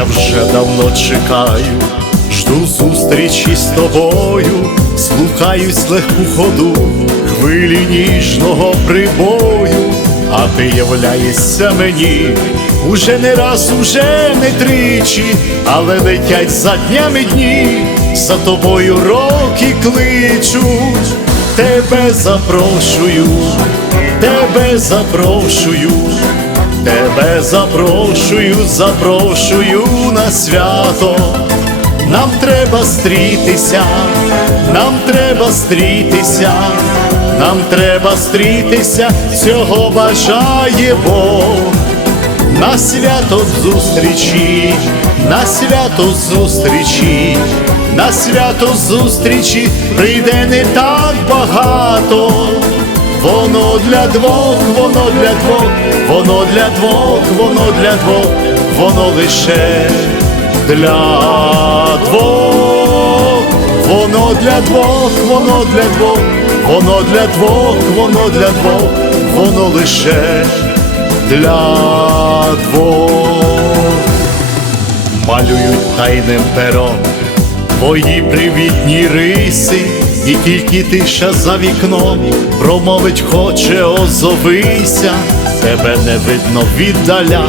вже давно чекаю, жду зустрічі з тобою, слухаюсь легку ходу, хвилі ніжного прибою, а ти являєшся мені уже не раз, уже не тричі, але летять за днями дні, за тобою роки кличуть, тебе запрошую, тебе запрошую. Тебе запрошую, запрошую на свято. Нам треба стрітися, нам треба стрітися, нам треба стрітися, цього бажає Бог. На свято зустрічі, на свято зустрічі, на свято зустрічі прийде не так багато. Воно для двох, воно для двох, воно для двох, воно для двох, воно лише для двох, воно для двох, воно для двох, воно для двох, воно для двох, воно лише для двох. Малюють тайним пером твої привітні риси, і тільки тиша за вікном промовить хоче озовися, тебе не видно віддаля.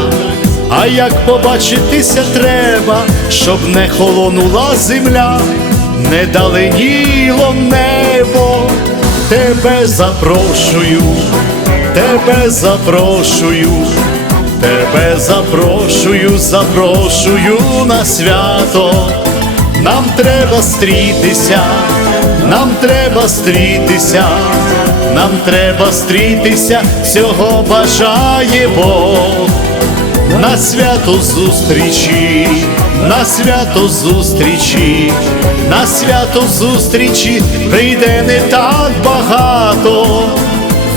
А як побачитися треба, щоб не холонула земля, не даленіло небо, тебе запрошую, тебе запрошую. Тебе запрошую, запрошую на свято. Нам треба стрітися, нам треба стрітися, нам треба стрітися, цього бажає Бог. На свято зустрічі, на свято зустрічі, на свято зустрічі прийде не так багато.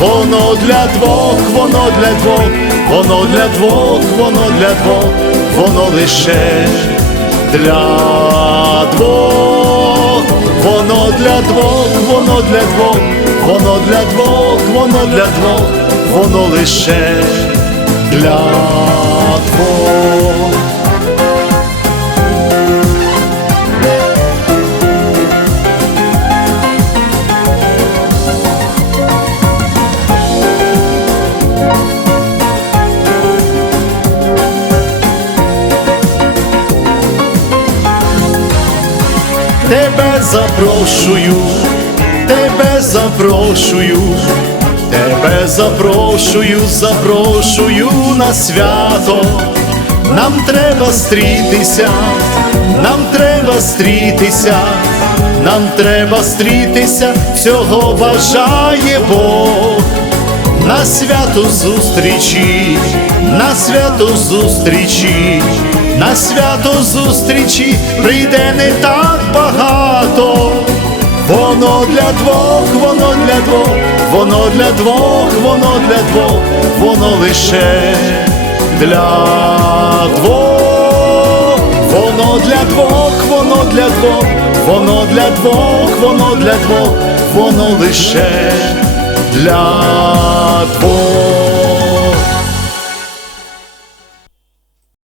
Воно для двох, воно для двох, воно для двох, воно для двох, воно лише для двох, воно для двох, воно для двох, воно для двох, воно для двох, воно лише для двох. Тебе запрошую, тебе запрошую, тебе запрошую, запрошую на свято. Нам треба стрітися, нам треба стрітися, нам треба стрітися, цього бажає Бог. На свято зустрічі, на свято зустрічі, свято зустрічі прийде не так багато. Воно для двох, воно для двох, воно для двох, воно для двох, воно лише для двох, воно для двох, воно для двох, воно для двох, воно для двох, воно лише для двох.